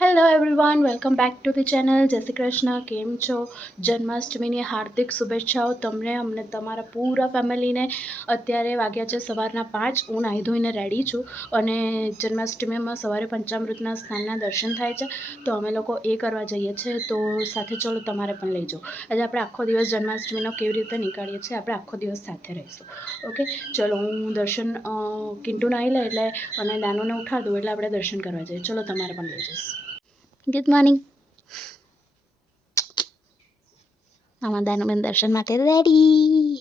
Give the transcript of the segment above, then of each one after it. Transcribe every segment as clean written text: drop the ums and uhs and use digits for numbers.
Hello everyone, welcome back to the channel. જય શ્રી કૃષ્ણ. કેમ છો? જન્માષ્ટમીની હાર્દિક શુભેચ્છાઓ તમને, અમને, તમારા પૂરા ફેમિલીને. અત્યારે વાગ્યા છે સવારના 5. હું નાહી ધોઈને રેડી છું અને જન્માષ્ટમીમાં સવારે પંચામૃતના સ્નાનના દર્શન થાય છે, તો અમે લોકો એ કરવા જઈએ છીએ. તો સાથે ચલો તમારે પણ લઈ જાઓ. આજે આપણે આખો દિવસ જન્માષ્ટમીનો કેવી રીતે નીકાળીએ છીએ, આપણે આખો દિવસ સાથે રહીશું. ઓકે, ચલો હું દર્શન કિંટુ નાહી લે એટલે અને દાનુને ઉઠા દઉં એટલે આપણે દર્શન કરવા જઈએ. ચલો તમારે પણ લઈ જઈશ. Good morning. આમાં દાનુબેન દર્શન માટે રેડી.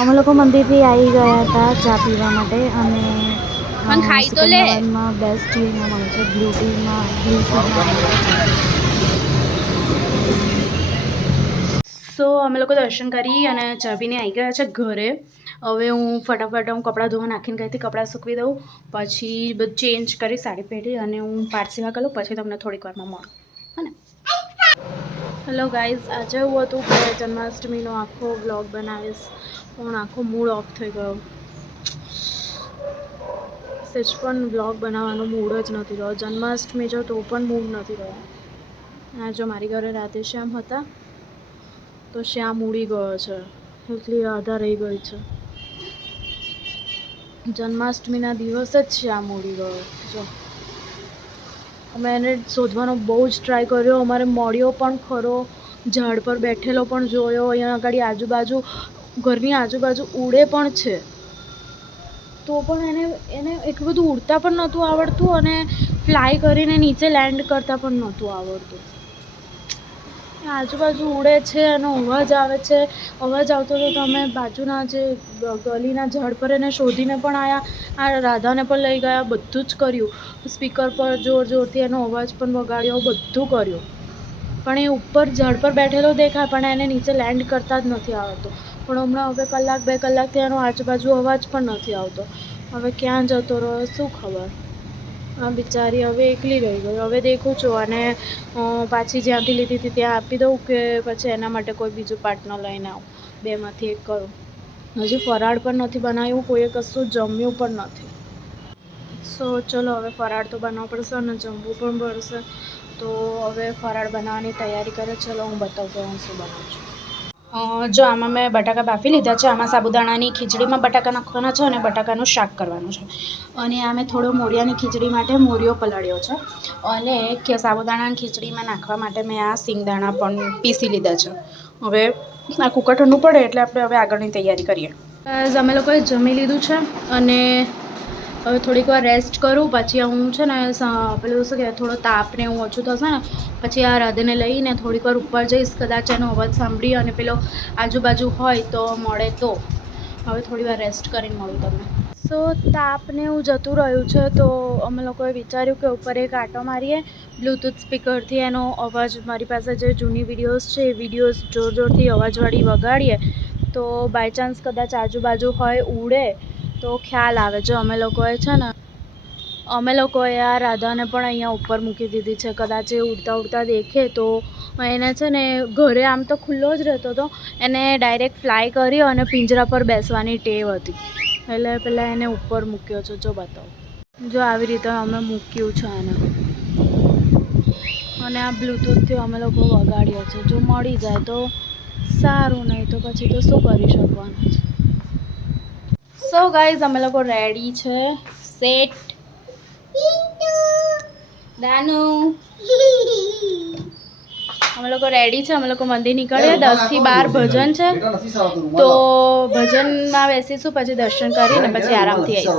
અમે લોકો મંદિરથી આવી ગયા હતા ચા પીવા માટે અને ખાઈ તો લે બેસ્ટ ટીમાં મળે છે, બ્લુ ટીમાં સો અમે લોકો દર્શન કરી અને ચા પીને આવી ગયા છે ઘરે. હવે હું ફટાફટ કપડાં ધોવા નાખીને ગઈ હતી, કપડાં સૂકવી દઉં, પછી બધું ચેન્જ કરી, સાડી પહેરી અને હું પાઠ સેવા કરું, પછી તમને થોડીક વારમાં મળું. હા ને? હેલો ગાઈઝ, આજે એવું હતું કે જન્માષ્ટમીનો આખો વ્લોગ બનાવીશ, પણ આખો મૂડ ઓફ થઈ ગયો. સેજ પણ વ્લોગ બનાવવાનો મૂડ જ નથી રહ્યો. જન્માષ્ટમી જો તો પણ મૂડ નથી રહ્યો. આ જો મારી ઘરે રાધેશ્યામ હતા તો શ્યામ ઉડી ગયો છે, એટલી રાધા રહી ગઈ છે. જન્માષ્ટમીના દિવસે જ શ્યામ ઉડી ગયો. જો અમે એને શોધવાનો બહુ જ ટ્રાય કર્યો, અમારે મળ્યો પણ ખરો, ઝાડ પર બેઠેલો પણ જોયો, અહીંયા આગળ આજુબાજુ ઘરની આજુબાજુ ઉડે પણ છે, તો પણ એને એટલું બધું ઉડતા પણ નહોતું આવડતું અને ફ્લાય કરીને નીચે લેન્ડ કરતાં પણ નહોતું આવડતું. આજુબાજુ ઉડે છે અને અવાજ આવે છે, અવાજ આવતો હતો તો અમે બાજુના જે ગલીના ઝાડ પર એને શોધીને પણ આવ્યા, આ રાધાને પણ લઈ ગયા, બધું જ કર્યું. સ્પીકર પર જોર જોરથી એનો અવાજ પણ વગાડ્યો, બધું કર્યું, પણ એ ઉપર ઝાડ પર બેઠેલો દેખાય પણ એને નીચે લેન્ડ કરતાં જ નથી આવડતું. પણ હમણાં હવે કલાક 2 કલાકથી એનો આજુબાજુ અવાજ પણ નથી આવતો. હવે ક્યાં જતો રહ્યો શું ખબર. આ બિચારી હવે એકલી રહી ગઈ. હવે દેખું છું અને પાછી જ્યાંથી લીધી હતી ત્યાં આપી દઉં કે પછી એના માટે કોઈ બીજું પાર્ટનર લઈને આવું, બેમાંથી એક કરું. હજી ફરાળ પણ નથી બનાવ્યું, કોઈએ કશું જમ્યું પણ નથી. સો ચલો હવે ફરાળ તો બનાવવો પડશે અને જમવું પણ પડશે. તો હવે ફરાળ બનાવવાની તૈયારી કરે. ચલો હું બતાવું કે હું શું બનાવું છું. જો આમાં મેં બટાકા બાફી લીધા છે. આમાં સાબુદાણાની ખીચડીમાં બટાકા નાખવાના છે અને બટાકાનું શાક કરવાનું છે. અને આ મેં થોડો મોરિયાની ખીચડી માટે મોરિયો પલાળ્યો છે અને સાબુદાણાની ખીચડીમાં નાખવા માટે મેં આ સિંગદાણા પણ પીસી લીધા છે. હવે આ કુકર ઠંડુ પડે એટલે આપણે હવે આગળની તૈયારી કરીએ. અમે લોકોએ જમી લીધું છે અને હવે થોડીક વાર રેસ્ટ કરું, પછી હું છે ને પેલું શું કહેવાય, થોડો તાપ ને એવું ઓછું થશે ને પછી આ રાધેને લઈને થોડીક વાર ઉપર જઈશ, કદાચ એનો અવાજ સાંભળી અને પેલો આજુબાજુ હોય તો મળે તો. હવે થોડી વાર રેસ્ટ કરીને મળું તમને. સો તાપને એવું જતું રહ્યું છે તો અમે લોકોએ વિચાર્યું કે ઉપર એક આંટો મારીએ, બ્લૂટૂથ સ્પીકરથી એનો અવાજ, મારી પાસે જે જૂની વિડીયોઝ છે એ વિડીયોઝ જોર જોરથી અવાજવાળી વગાડીએ તો બાય ચાન્સ કદાચ આજુબાજુ હોય, ઉડે તો ખ્યાલ આવે. જો અમે લોકોએ આ રાધાને પણ અહીંયા ઉપર મૂકી દીધી છે, કદાચ એ ઉડતા ઉડતા દેખે તો. એને છે ને ઘરે આમ તો ખુલ્લો જ રહેતો હતો, એને ડાયરેક્ટ ફ્લાય કરી અને પિંજરા પર બેસવાની ટેવ હતી, એટલે પહેલાં એને ઉપર મૂક્યો છે. જો બતાવો, જો આવી રીતે અમે મૂક્યું છે એને, અને આ બ્લૂટૂથથી અમે લોકો વગાડ્યો છે. જો મળી જાય તો સારું, નહીં તો પછી તો શું કરી શકવાના છે. સો ગાઈઝ અમે લોકો રેડી છે, સેટ. દાનુ અમે લોકો રેડી છે. અમે લોકો મંદિર નીકળીએ, 10 થી 12 ભજન છે તો ભજનમાં બેસીશું, પછી દર્શન કરીને પછી આરામથી આવીશું.